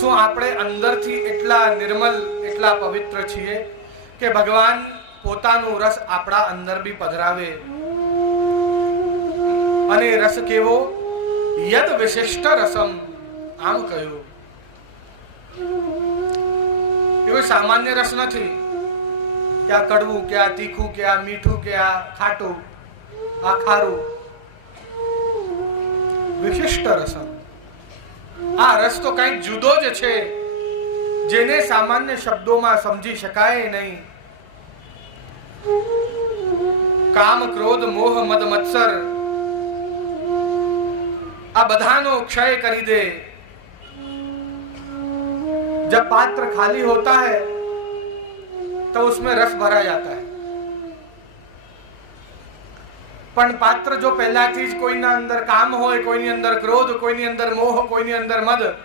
શું આપણે અંદરથી એટલા નિર્મલ એટલા પવિત્ર છીએ કે ભગવાન પોતાનું રસ આપણા અંદર બી પધરાવે? અને રસ કેવો? યદ વિશિષ્ટ રસમ. આમ કહ્યું, એવો સામાન્ય રસ નથી કે આ કડવું, કે આ તીખું, કે આ મીઠું, કે આ ખાટું, આ ખારું. વિશિષ્ટ રસમ. આ રસ તો કંઈક જુદો જ છે, જેને સામાન્ય શબ્દોમાં સમજી શકાય નહીં. કામ, ક્રોધ, મોહ, મદ, મત્સર આ બધાનો क्षय કરી દે. जब पात्र खाली होता है तो उसमें रस भरा जाता है. પણ પાત્ર જો પહેલાથી જ કોઈના અંદર કામ હોય, કોઈની અંદર ક્રોધ, કોઈની અંદર મોહ, કોઈની અંદર મદ,